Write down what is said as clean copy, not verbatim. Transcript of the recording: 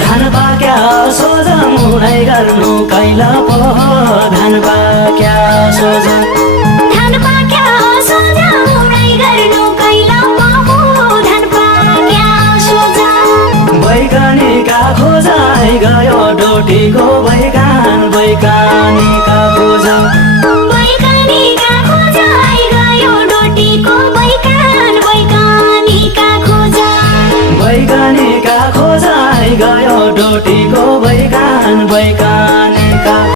धान पाक्या सोझ मुनै गर्नु कैला पो धान पाक्या सोझ धान पाक्या सोझ मुनै गर्नु कैला पो धान पाक्या सोझ वैज्ञानिका खोजाइ गयो डोटीको वैज्ञानिका खोज